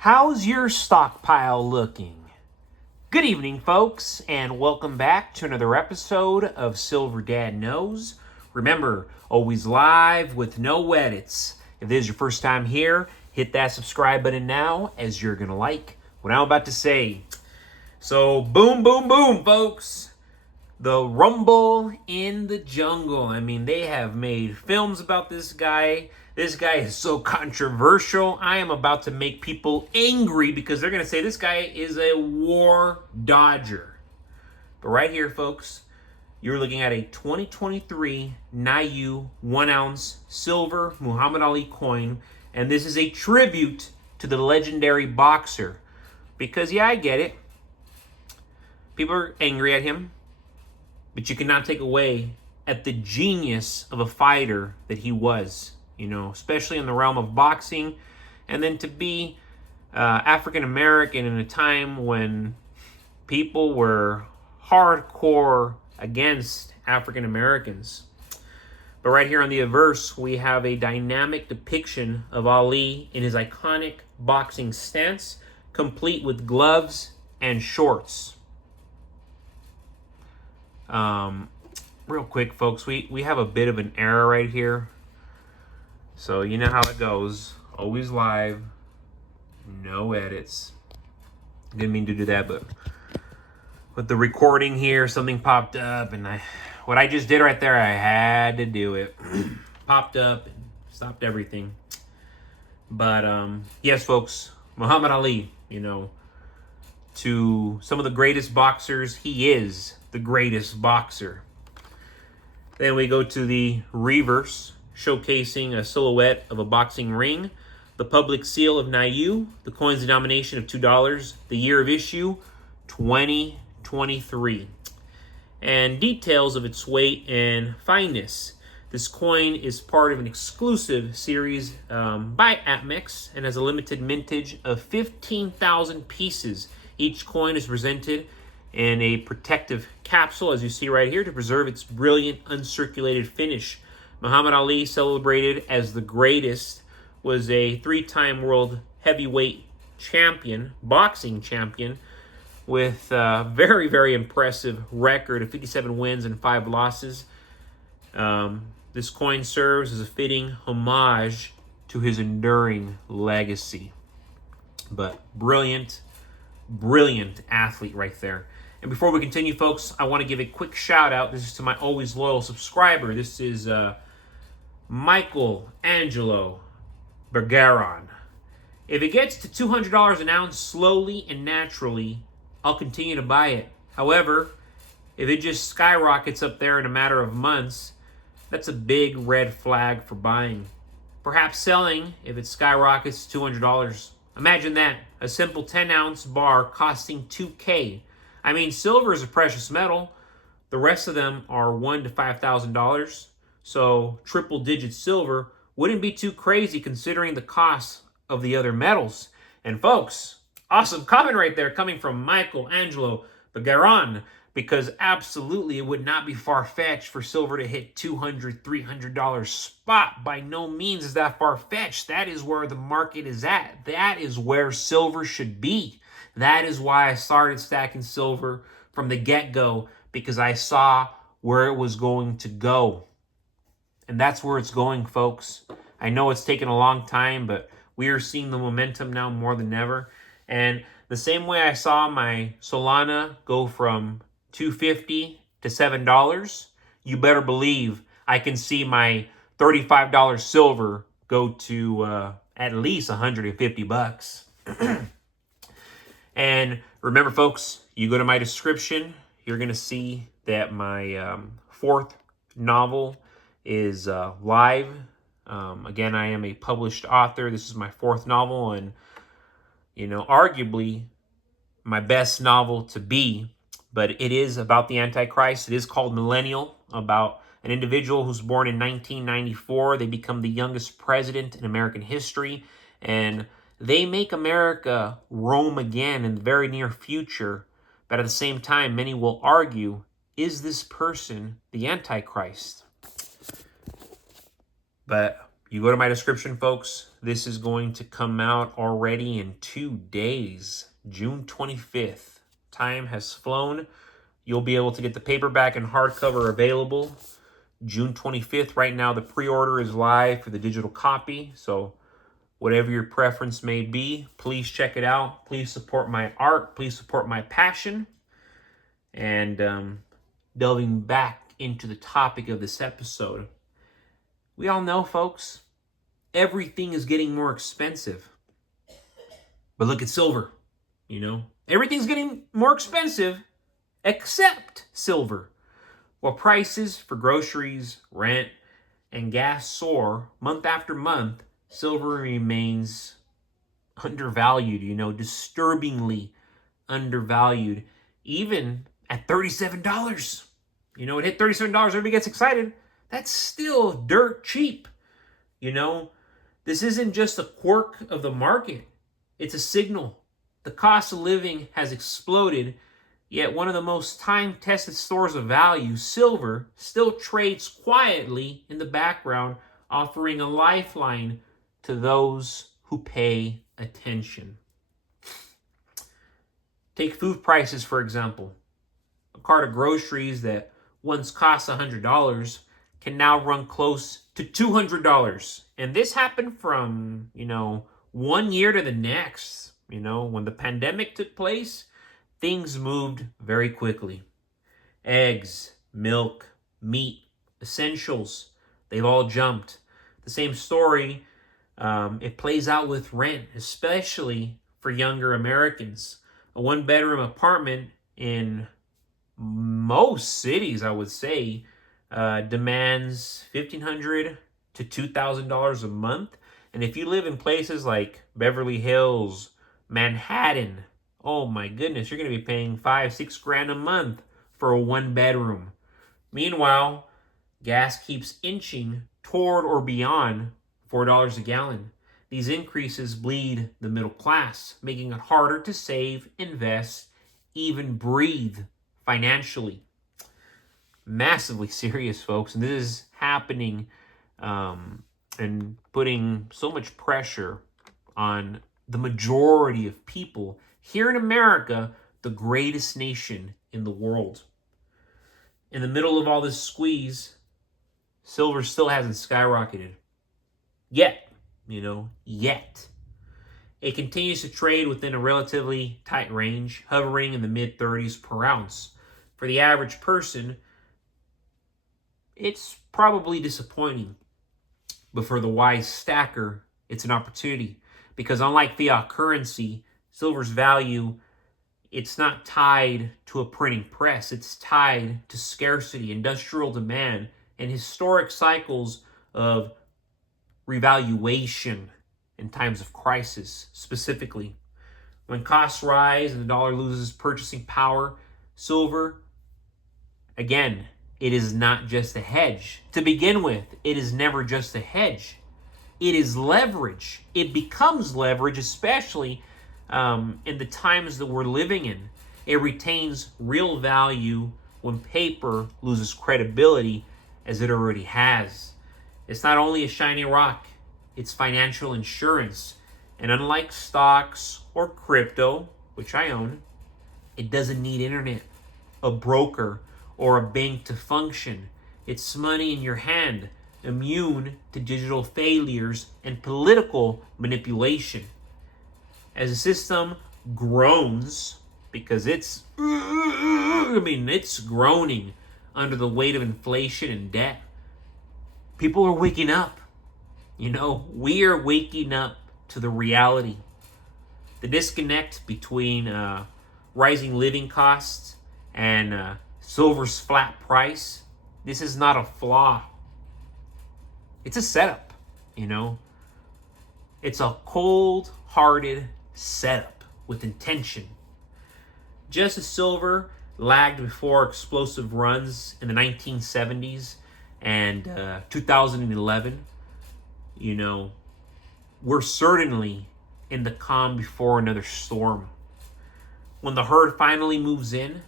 How's your stockpile looking? Good evening, folks, and welcome back to another episode of Silver Dad Knows. Remember, always live with no edits. If this is your first time here, hit that subscribe button now, as you're going to like what I'm about to say. So, boom, boom, boom, folks. The Rumble in the Jungle. I mean, they have made films about this guy. This guy is so controversial. I am about to make people angry because they're going to say this guy is a war dodger. But right here, folks, you're looking at a 2023 Nayu 1-ounce silver Muhammad Ali coin. And this is a tribute to the legendary boxer. Because, yeah, I get it. People are angry at him. But you cannot take away at the genius of a fighter that he was, especially in the realm of boxing. And then to be African American in a time when people were hardcore against African Americans. But right here on the obverse, we have a dynamic depiction of Ali in his iconic boxing stance, complete with gloves and shorts. Real quick, folks, we have a bit of an error right here. So you know how it goes. Always live, no edits. Didn't mean to do that, but with the recording here, something popped up, and what I just did right there, I had to do it. Popped up and stopped everything. But yes, folks, Muhammad Ali, to some of the greatest boxers, he is the greatest boxer. Then we go to the reverse, showcasing a silhouette of a boxing ring, the public seal of Nayu, the coin's denomination of $2, the year of issue, 2023, and details of its weight and fineness. This coin is part of an exclusive series by APMEX and has a limited mintage of 15,000 pieces. Each coin is presented in a protective capsule, as you see right here, to preserve its brilliant uncirculated finish. Muhammad Ali, celebrated as the greatest, was a 3-time world heavyweight champion, boxing champion, with a very, very impressive record of 57 wins and 5 losses. This coin serves as a fitting homage to his enduring legacy. But brilliant athlete right there. And before we continue, folks, I want to give a quick shout out. This is to my always loyal subscriber. This is Michael Angelo Bergeron. If it gets to $200 an ounce slowly and naturally, I'll continue to buy it. However, if it just skyrockets up there in a matter of months, that's a big red flag for buying. Perhaps selling if it skyrockets to $200. Imagine that, a simple 10-ounce bar costing $2,000. I mean, silver is a precious metal. The rest of them are $1,000 to $5,000. So triple-digit silver wouldn't be too crazy considering the cost of the other metals. And folks, awesome comment right there coming from Michael Angelo Bergeron, because absolutely it would not be far-fetched for silver to hit $200, $300 spot. By no means is that far-fetched. That is where the market is at. That is where silver should be. That is why I started stacking silver from the get-go, because I saw where it was going to go. And that's where it's going, folks. I know it's taken a long time, but we are seeing the momentum now more than ever. And the same way I saw my Solana go from $250 to $7, you better believe I can see my $35 silver go to at least $150. And remember, folks, you go to my description, you're going to see that my 4th novel is live. Again, I am a published author. This is my 4th novel, and, arguably my best novel to be. But it is about the Antichrist. It is called Millennial, about an individual who's born in 1994. They become the youngest president in American history, and they make America roam again in the very near future. But at the same time, many will argue, is this person the Antichrist? But you go to my description, folks. This is going to come out already in 2 days, June 25th. Time has flown. You'll be able to get the paperback and hardcover available June 25th. Right now, the pre-order is live for the digital copy. So whatever your preference may be, please check it out. Please support my art. Please support my passion. And delving back into the topic of this episode, we all know, folks, everything is getting more expensive. But look at silver, Everything's getting more expensive except silver. While prices for groceries, rent, and gas soar month after month, silver remains undervalued, disturbingly undervalued, even at $37. It hit $37, everybody gets excited. That's still dirt cheap. This isn't just a quirk of the market. It's a signal. The cost of living has exploded, yet one of the most time-tested stores of value, silver, still trades quietly in the background, offering a lifeline to those who pay attention. Take food prices, for example. A cart of groceries that once cost $100 can now run close to $200. And this happened from, 1 year to the next. When the pandemic took place, things moved very quickly. Eggs, milk, meat, essentials, they've all jumped. The same story, it plays out with rent, especially for younger Americans. A one-bedroom apartment in most cities, I would say, demands $1,500 to $2,000 a month. And if you live in places like Beverly Hills, Manhattan, oh my goodness, you're going to be paying $5-6 a month for a one bedroom. Meanwhile, gas keeps inching toward or beyond $4 a gallon. These increases bleed the middle class, making it harder to save, invest, even breathe financially. Massively serious, folks. And this is happening and putting so much pressure on the majority of people here in America, the greatest nation in the world. In the middle of all this squeeze, silver still hasn't skyrocketed. Yet. It continues to trade within a relatively tight range, hovering in the mid-30s per ounce. For the average person, it's probably disappointing. But for the wise stacker, it's an opportunity. Because unlike fiat currency, silver's value, it's not tied to a printing press. It's tied to scarcity, industrial demand, and historic cycles of revaluation in times of crisis, specifically. When costs rise and the dollar loses purchasing power, silver, again, it is not just a hedge. To begin with, it is never just a hedge. It is leverage. It becomes leverage, especially in the times that we're living in. It retains real value when paper loses credibility, as it already has. It's not only a shiny rock, it's financial insurance. And unlike stocks or crypto, which I own, it doesn't need internet, a broker, or a bank to function. It's money in your hand, immune to digital failures and political manipulation. As the system groans, because it's groaning under the weight of inflation and debt, people are waking up. We are waking up to the reality. The disconnect between rising living costs and silver's flat price, this is not a flaw. It's a setup, It's a cold-hearted setup with intention. Just as silver lagged before explosive runs in the 1970s and 2011, we're certainly in the calm before another storm. When the herd finally moves in,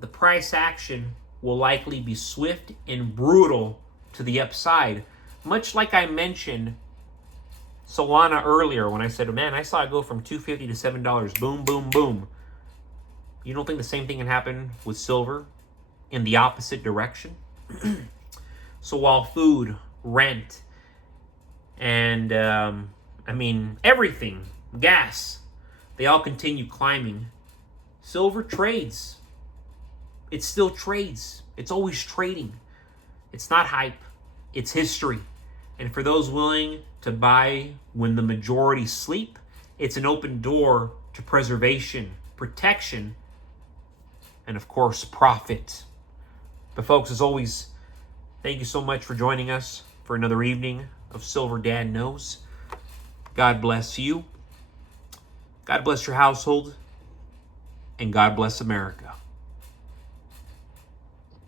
the price action will likely be swift and brutal to the upside, much like I mentioned Solana earlier when I said, man, I saw it go from $2.50 to $7. Boom, boom, boom. You don't think the same thing can happen with silver in the opposite direction? So while food, rent, and everything, gas, they all continue climbing, silver trades. It still trades. It's always trading. It's not hype. It's history. And for those willing to buy when the majority sleep, it's an open door to preservation, protection, and of course, profit. But folks, as always, thank you so much for joining us for another evening of Silver Dad Knows. God bless you. God bless your household. And God bless America.